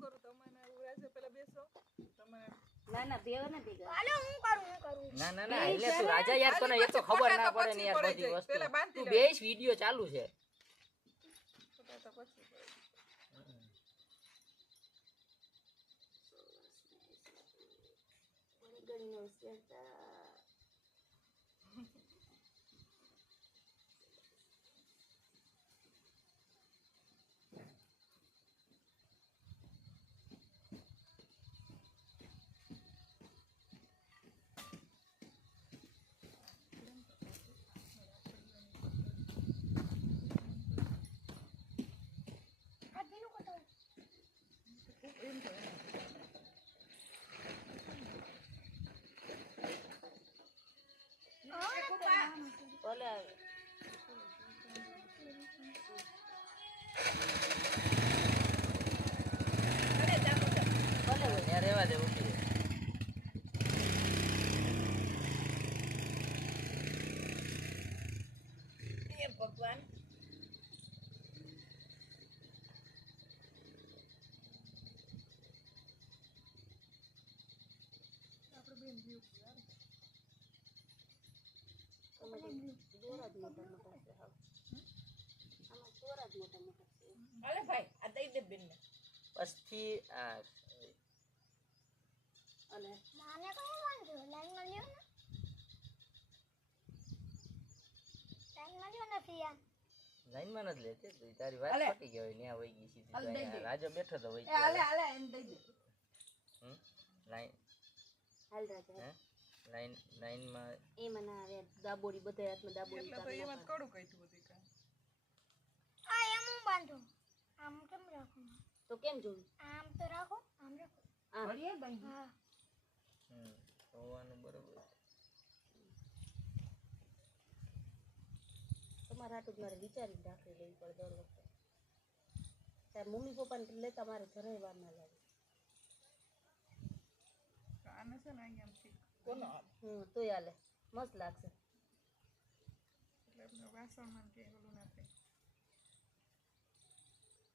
કરું તમને રાજે પેલા બેસો તમે ના ના બેવ ને ભેગા હાલો હું કરું ના ના ના એટલે તું રાજા યાર તને એક તો ખબર ના પડે ને યાર બધી વસ્તુ તું બેસ વિડિયો ચાલુ છે તો પછી ગણી નો સેતા બોલે યાર રેવા દે ઉઠી એ ભગવાન આપણે બેન જીવ યાર દોરા જ મોટા મોટા છે હાવ આમાં દોરા જ મોટા મોટા છે અલે ભાઈ આ દઈ દે બેન ને પછી આ અને માને કઈ વાંધો લાઈન માં લ્યો ને લાઈન માં લ્યો ને ફિયા લાઈન માં નથી લેતી તું તારી વાત પટી ગઈ હોય ન્યા વઈ ગઈ સીધી રાજો બેઠો તો વઈ હાલે એમ દઈ દે લાઈન હાલ રાજા હે લાઈન માં એ મને આવે દાબોડી બધા હાથમાં દાબોડી એટલે તો એમાં કડું કઈતું બધી કા આ એમ હું બાંધો આમ કેમ રાખું તો કેમ જોયું આમ તો રાખો આમ રાખો હરિયે ભાઈ હા હોવાનું બરોબર તમારા હાટું જ મારે વિચારીને રાખી લેવી પડે દર વખતે તાર મમ્મી પપ્પાને લેતા મારે જરાય વાર ના લાગે આને છે ને અહીંયા ઠીક કોનો તોય હાલે મસ્ત લાગશે એટલે આપણે વાસણમાં કે ઓલું ના થાય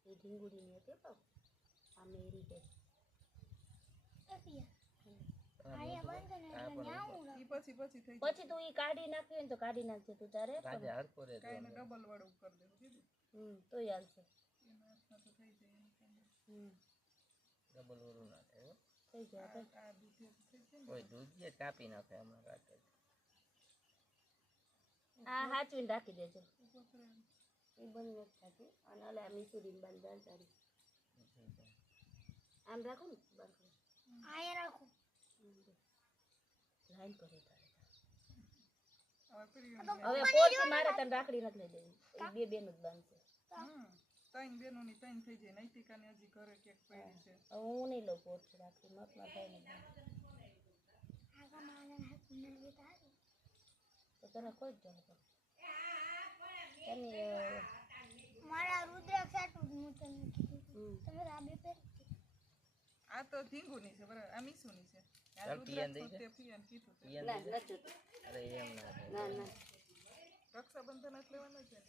એ ઢીંગુડીની હતી પાવ આ મેરી છે એ ફિયા આયા બંધ ને એટલે ન્યા હું ઈ પછી થઈ જાય પછી તું ઈ કાઢી નાખવી ને તો કાઢી નાખજે તું તારે રાજા હરકો રે કાઈને ડબલ વાળું કરી દેવું કીધું તોય હાલશે એના હાથમાં તો થઈ જાય એમ કાંઈ. ડબલ ઓરું ના થાય હો. થઈ જાય આ દૂધિયા થઈ જાય ને કોઈ દૂધ જે કાપી નાખે હમણાં કાઢે આ હાચવીને રાખી દેજો ઉભો કરે એમ. એ બંધ નથી થતી અને અલે આ મીસુડીને બાંધા તારી આમ રાખો ને બાંધો આયા રાખો લાઈન કરે તારે હવે પીડી હવે પોરથી મારે તને રાખડી નથી લઈ દેવી એ બે બેન જ બાંધશે ત્રણ બેનોની ત્રણ થઈ જાય નૈતિકાને હજી ઘરે કેક પડી છે હવે હું નહીં લઉં પોરથી રાખડી મતમાં થાય ને આગા માને હાથ ને લેતા તો તને કોઈ જ જાણ કર તમે મારા રુદ્રાક્ષ આટલું જ હું તમને કીધું તમે આ બે પહેર આ તો ધીંગુની છે બરાબર આ મીસુની છે આ ચાલ પિયાન દઈ રુદ્રાક્ષ દે. તે પિયાન કીધું તે. પિયાન ના દઈ દે. નથી જોતું. અરે એમ ના થાય. ના ના રક્ષાબંધન જ લેવાનો છે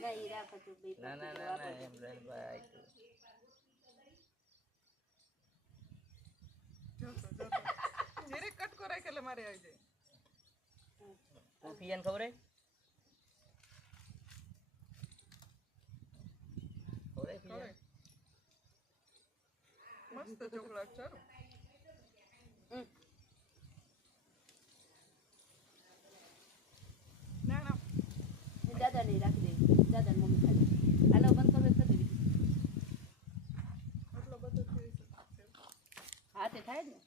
ના એ રાખો તું બે ના ના ના ના એમ લઈને ભાઈ જોતો જેરે કટકો રાખે એટલે મારે આવી જાય તું પિયાન ખબર હે ખબર હે કરે પિયાન? મસ્ત ચોકલેટ છે ના ના દાદા ને રાખી દેવી દાદા ને મમ્મી ખાલી હાલો બંધ કરો કરી દેવી આટલો બધો થઈ શકે હાથે થાય જ ને